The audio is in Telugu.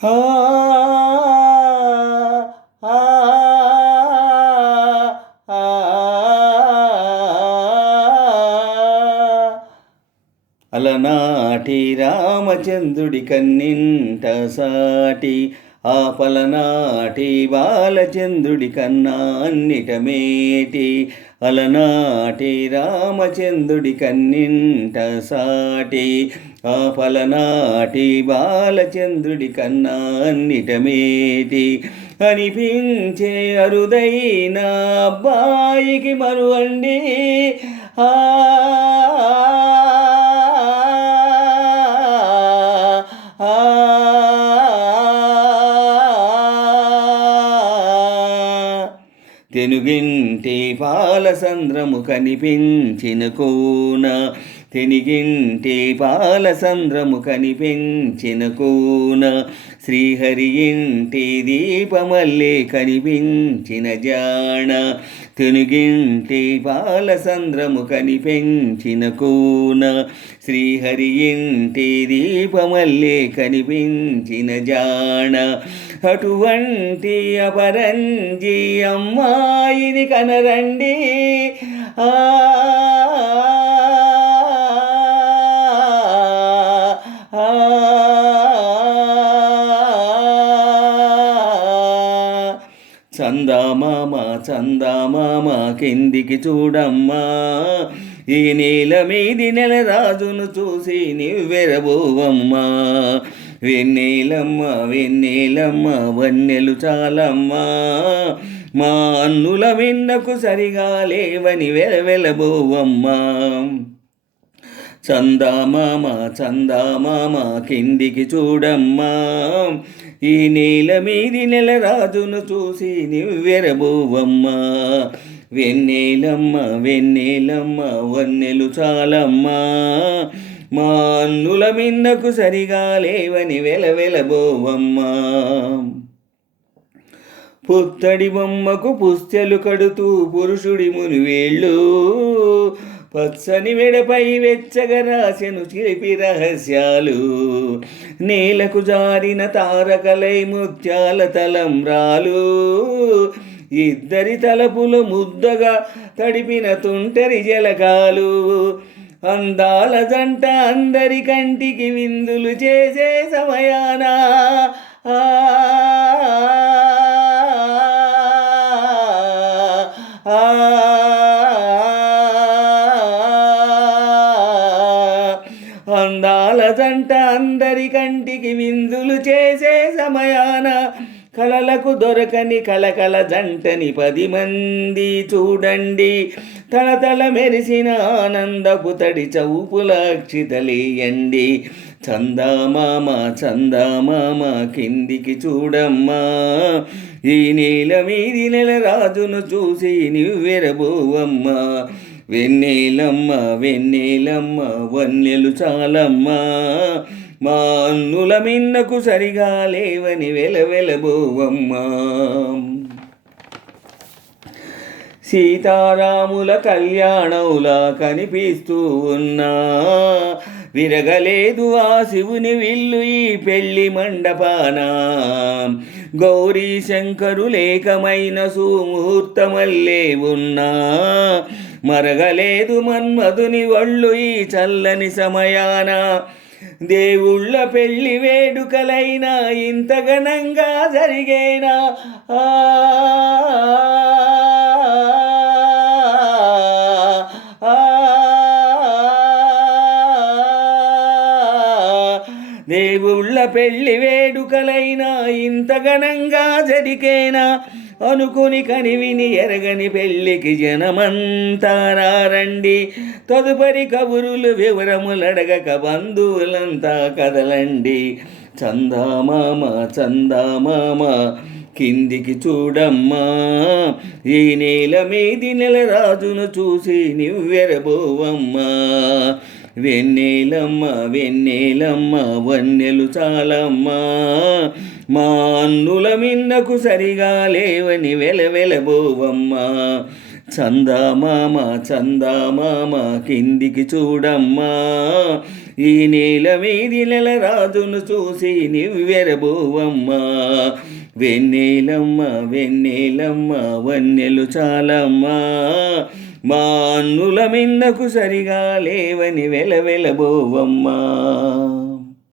ఆ ఆ ఆ అలనాటి రామచంద్రుడి కన్నింట సాటి పలనాటి బాలచంద్రుడి కన్నా అన్నిట మేటి అలనాటి రామచంద్రుడి కన్నింట సాటి పలనాటి బాలచంద్రుడి కన్నా అన్నిట మేటి అనిపించే అరుదైన అబ్బాయికి మరువండి ఆ తెనుగింటి పాలసంద్రము కనిపించిన కోన తెనిగింటి పాలసంద్రము కనిపించిన కోన శ్రీహరి ఇంటి దీపమల్లే కనిపించిన జాణ తెనుగింటి పాలసంద్రము కనిపించిన కోన శ్రీహరి ఇంటి దీపమల్లే కనిపించిన జాణ అటువంటి అపరంజి అమ్మాయిని కనరండి ఆ చందామామ చందామామ కిందికి చూడమ్మా ఈ నీల మీది నెల రాజును చూసి నివ్వెరబోవమ్మా వెన్నెలమ్మ వెన్నెలమ్మ వన్నెలు చాలమ్మా మా అన్నుల విన్నకు సరిగా లేవని వెలవెలబోవమ్మా చందామామ చందామామ కిందికి చూడమ్మా ఈ నీల మీది నెల రాజును చూసి నివ్వెరబోవమ్మా వెన్నెలమ్మ వెన్నెలమ్మ వన్నెలు చాలమ్మా మా అన్నుల మిన్నకు సరిగా లేవని వెలవెలబోవమ్మా పుత్తడి బొమ్మకు పుస్తెలు కడుతూ పురుషుడి మునివేళ్ళు పచ్చని మెడపై వెచ్చగా రాసెను చిలిపి రహస్యాలు నేలకు జారిన తారకలై ముత్యాల తలంబ్రాలు ఇద్దరి తలపులు ముద్దగా తడిపిన తుంటరి జలకాలు అందాల జంట అందరి కంటికి విందులు చేసే సమయాన అందాల జంట అందరి కంటికి విందులు చేసే సమయాన కలలకు దొరకని కలకల జంటని 10 మంది చూడండి తలతల మెరిసిన ఆనందపు తడి చౌపుల అక్షితలేయండి చందామామ చందామామ కిందికి చూడమ్మా ఈ నీల మీది నెల రాజును చూసి నివ్వెరబోవమ్మా వెన్నెలమ్మ వెన్నెలమ్మ వన్నెలు చాలమ్మా మా అన్నుల మిన్నకు సరిగా లేవని వెలవెలబోవమ్మా సీతారాముల కళ్యాణంలా కనిపిస్తూ ఉన్నా విరగలేదు ఆ శివుని విల్లు ఈ పెళ్లి మండపాన గౌరీ శంకరులేకమైన సుముహూర్తమల్లే ఉన్నా మరగలేదు మన్మధుని ఒళ్ళు ఈ చల్లని సమయాన దేవుళ్ళ పెళ్లి వేడుకలైనా ఇంత ఘనంగా జరిగేనా దేవుళ్ళ పెళ్లి వేడుకలైనా ఇంత ఘనంగా జరిగేనా అనుకుని కనివిని ఎరగని పెళ్ళికి జనమంతా రండి తదుపరి కబురులు వివరములడగక బంధువులంతా కదలండి చందామామ చందామామ కిందికి చూడమ్మా ఈ నేల మీది నెల రాజును చూసి నివ్వెరబోవమ్మా వెన్నెలమ్మ వెన్నెలమ్మ వన్నెలు చాలమ్మా మా అన్నుల మిన్నకు సరిగా లేవని వెలవెలబోవమ్మా చందామామ చందామామ కిందికి చూడమ్మా, ఈ నేల మీది నెల రాజును చూసి నివ్వెరబోవమ్మా. వెన్నెలమ్మ వెన్నెలమ్మ వన్నెలు చాలమ్మా, మా అన్నుల మిన్నకు సరిగా లేవని వెలవెలబోవమ్మా.